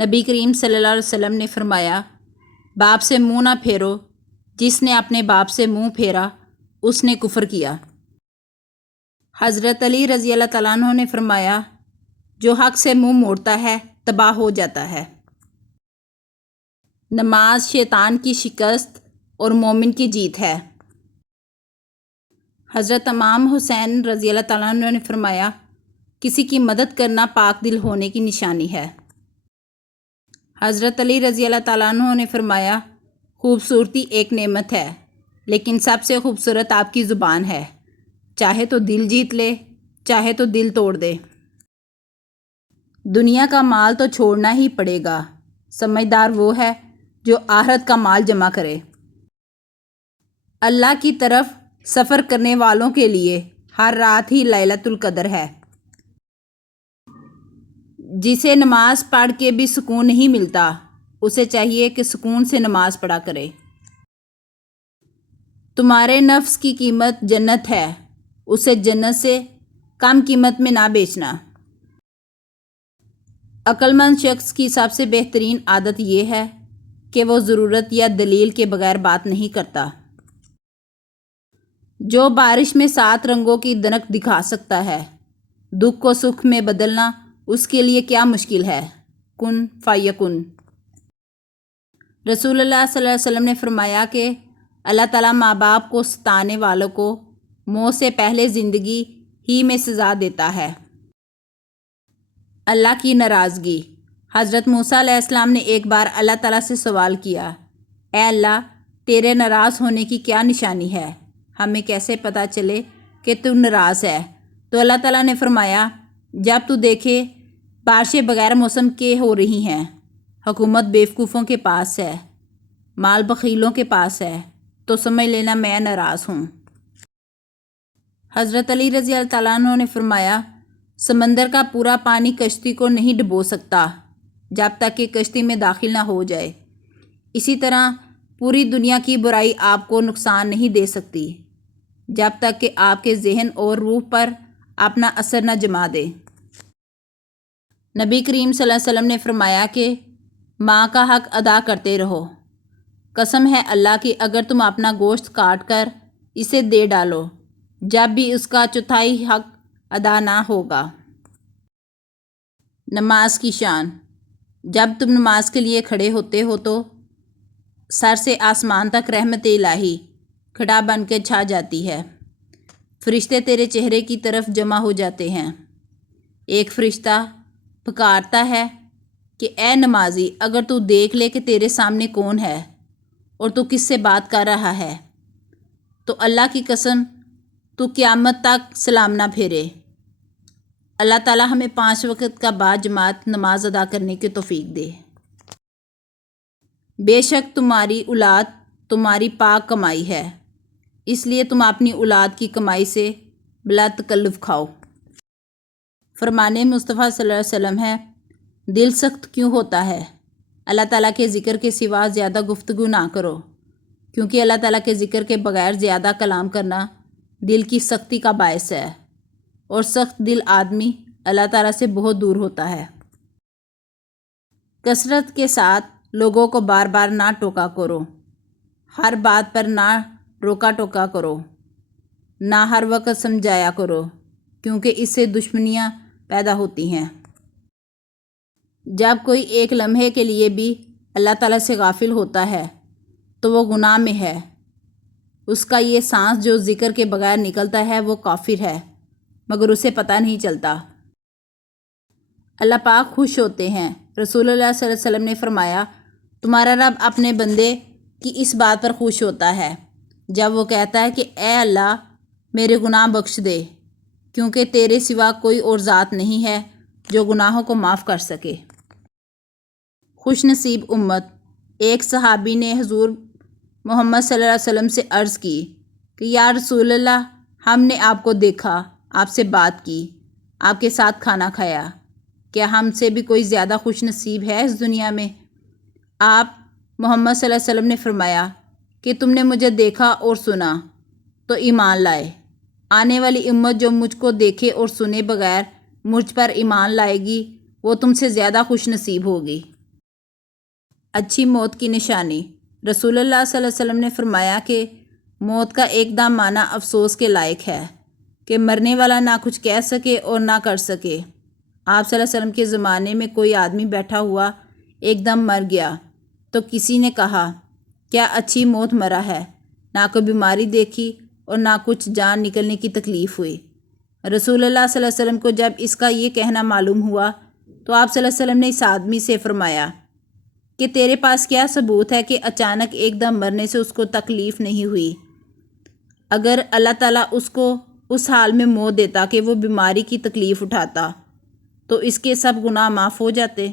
نبی کریم صلی اللہ علیہ وسلم نے فرمایا، باپ سے منہ نہ پھیرو، جس نے اپنے باپ سے منہ پھیرا اس نے کفر کیا۔ حضرت علی رضی اللہ تعالیٰ عنہ نے فرمایا، جو حق سے منہ موڑتا ہے تباہ ہو جاتا ہے۔ نماز شیطان کی شکست اور مومن کی جیت ہے۔ حضرت امام حسین رضی اللہ تعالیٰ عنہ نے فرمایا، کسی کی مدد کرنا پاک دل ہونے کی نشانی ہے۔ حضرت علی رضی اللہ تعالیٰ عنہ نے فرمایا، خوبصورتی ایک نعمت ہے، لیکن سب سے خوبصورت آپ کی زبان ہے، چاہے تو دل جیت لے، چاہے تو دل توڑ دے۔ دنیا کا مال تو چھوڑنا ہی پڑے گا، سمجھدار وہ ہے جو آخرت کا مال جمع کرے۔ اللہ کی طرف سفر کرنے والوں کے لیے ہر رات ہی لیلۃ القدر ہے۔ جسے نماز پڑھ کے بھی سکون نہیں ملتا، اسے چاہیے کہ سکون سے نماز پڑھا کرے۔ تمہارے نفس کی قیمت جنت ہے، اسے جنت سے کم قیمت میں نہ بیچنا۔ عقل مند شخص کی سب سے بہترین عادت یہ ہے کہ وہ ضرورت یا دلیل کے بغیر بات نہیں کرتا۔ جو بارش میں 7 رنگوں کی دنک دکھا سکتا ہے، دکھ کو سکھ میں بدلنا اس کے لیے کیا مشکل ہے۔ کن فیکن۔ رسول اللہ صلی اللہ علیہ وسلم نے فرمایا کہ اللہ تعالیٰ ماں باپ کو ستانے والوں کو موت سے پہلے زندگی ہی میں سزا دیتا ہے۔ اللہ کی ناراضگی۔ حضرت موسیٰ علیہ السلام نے ایک بار اللہ تعالیٰ سے سوال کیا، اے اللہ، تیرے ناراض ہونے کی کیا نشانی ہے؟ ہمیں کیسے پتہ چلے کہ تو ناراض ہے؟ تو اللہ تعالیٰ نے فرمایا، جب تو دیکھے بارشیں بغیر موسم کے ہو رہی ہیں، حکومت بیوقوفوں کے پاس ہے، مال بخیلوں کے پاس ہے، تو سمجھ لینا میں ناراض ہوں۔ حضرت علی رضی اللہ تعالیٰ عنہ نے فرمایا، سمندر کا پورا پانی کشتی کو نہیں ڈبو سکتا جب تک کہ کشتی میں داخل نہ ہو جائے۔ اسی طرح پوری دنیا کی برائی آپ کو نقصان نہیں دے سکتی جب تک کہ آپ کے ذہن اور روح پر اپنا اثر نہ جما دے۔ نبی کریم صلی اللہ علیہ وسلم نے فرمایا کہ ماں کا حق ادا کرتے رہو۔ قسم ہے اللہ کی، اگر تم اپنا گوشت کاٹ کر اسے دے ڈالو جب بھی اس کا چوتھائی حق ادا نہ ہوگا۔ نماز کی شان۔ جب تم نماز کے لیے کھڑے ہوتے ہو تو سر سے آسمان تک رحمت الہی کھڑا بن کے چھا جاتی ہے۔ فرشتے تیرے چہرے کی طرف جمع ہو جاتے ہیں۔ ایک فرشتہ پکارتا ہے کہ اے نمازی، اگر تو دیکھ لے کہ تیرے سامنے کون ہے اور تو کس سے بات کر رہا ہے تو اللہ کی قسم تو قیامت تک سلام نہ پھیرے۔ اللہ تعالیٰ ہمیں 5 وقت کا با جماعت نماز ادا کرنے کی توفیق دے۔ بے شک تمہاری اولاد تمہاری پاک کمائی ہے، اس لیے تم اپنی اولاد کی کمائی سے بلا تکلف کھاؤ۔ فرمانے مصطفیٰ صلی اللہ علیہ وسلم ہے، دل سخت کیوں ہوتا ہے؟ اللہ تعالیٰ کے ذکر کے سوا زیادہ گفتگو نہ کرو، کیونکہ اللہ تعالیٰ کے ذکر کے بغیر زیادہ کلام کرنا دل کی سختی کا باعث ہے، اور سخت دل آدمی اللہ تعالیٰ سے بہت دور ہوتا ہے۔ کثرت کے ساتھ لوگوں کو بار بار نہ ٹوکا کرو، ہر بات پر نہ روکا ٹوکا کرو، نہ ہر وقت سمجھایا کرو، کیونکہ اس سے دشمنیاں پیدا ہوتی ہیں۔ جب کوئی ایک لمحے کے لیے بھی اللہ تعالیٰ سے غافل ہوتا ہے تو وہ گناہ میں ہے۔ اس کا یہ سانس جو ذکر کے بغیر نکلتا ہے وہ کافر ہے، مگر اسے پتہ نہیں چلتا۔ اللہ پاک خوش ہوتے ہیں۔ رسول اللہ صلی اللہ علیہ وسلم نے فرمایا، تمہارا رب اپنے بندے کی اس بات پر خوش ہوتا ہے جب وہ کہتا ہے کہ اے اللہ میرے گناہ بخش دے، کیونکہ تیرے سوا کوئی اور ذات نہیں ہے جو گناہوں کو معاف کر سکے۔ خوش نصیب امت۔ ایک صحابی نے حضور محمد صلی اللہ علیہ وسلم سے عرض کی کہ یا رسول اللہ، ہم نے آپ کو دیکھا، آپ سے بات کی، آپ کے ساتھ کھانا کھایا، کیا ہم سے بھی کوئی زیادہ خوش نصیب ہے اس دنیا میں؟ آپ محمد صلی اللہ علیہ وسلم نے فرمایا کہ تم نے مجھے دیکھا اور سنا تو ایمان لائے۔ آنے والی امت جو مجھ کو دیکھے اور سنے بغیر مجھ پر ایمان لائے گی وہ تم سے زیادہ خوش نصیب ہوگی۔ اچھی موت کی نشانی۔ رسول اللہ صلی اللہ علیہ وسلم نے فرمایا کہ موت کا ایک دم معنی افسوس کے لائق ہے کہ مرنے والا نہ کچھ کہہ سکے اور نہ کر سکے۔ آپ صلی اللہ علیہ وسلم کے زمانے میں کوئی آدمی بیٹھا ہوا ایک دم مر گیا تو کسی نے کہا کیا اچھی موت مرا ہے، نہ کوئی بیماری دیکھی اور نہ کچھ جان نکلنے کی تکلیف ہوئی۔ رسول اللہ صلی اللہ علیہ وسلم کو جب اس کا یہ کہنا معلوم ہوا تو آپ صلی اللہ علیہ وسلم نے اس آدمی سے فرمایا کہ تیرے پاس کیا ثبوت ہے کہ اچانک ایک دم مرنے سے اس کو تکلیف نہیں ہوئی؟ اگر اللہ تعالیٰ اس کو اس حال میں موت دیتا کہ وہ بیماری کی تکلیف اٹھاتا تو اس کے سب گناہ معاف ہو جاتے۔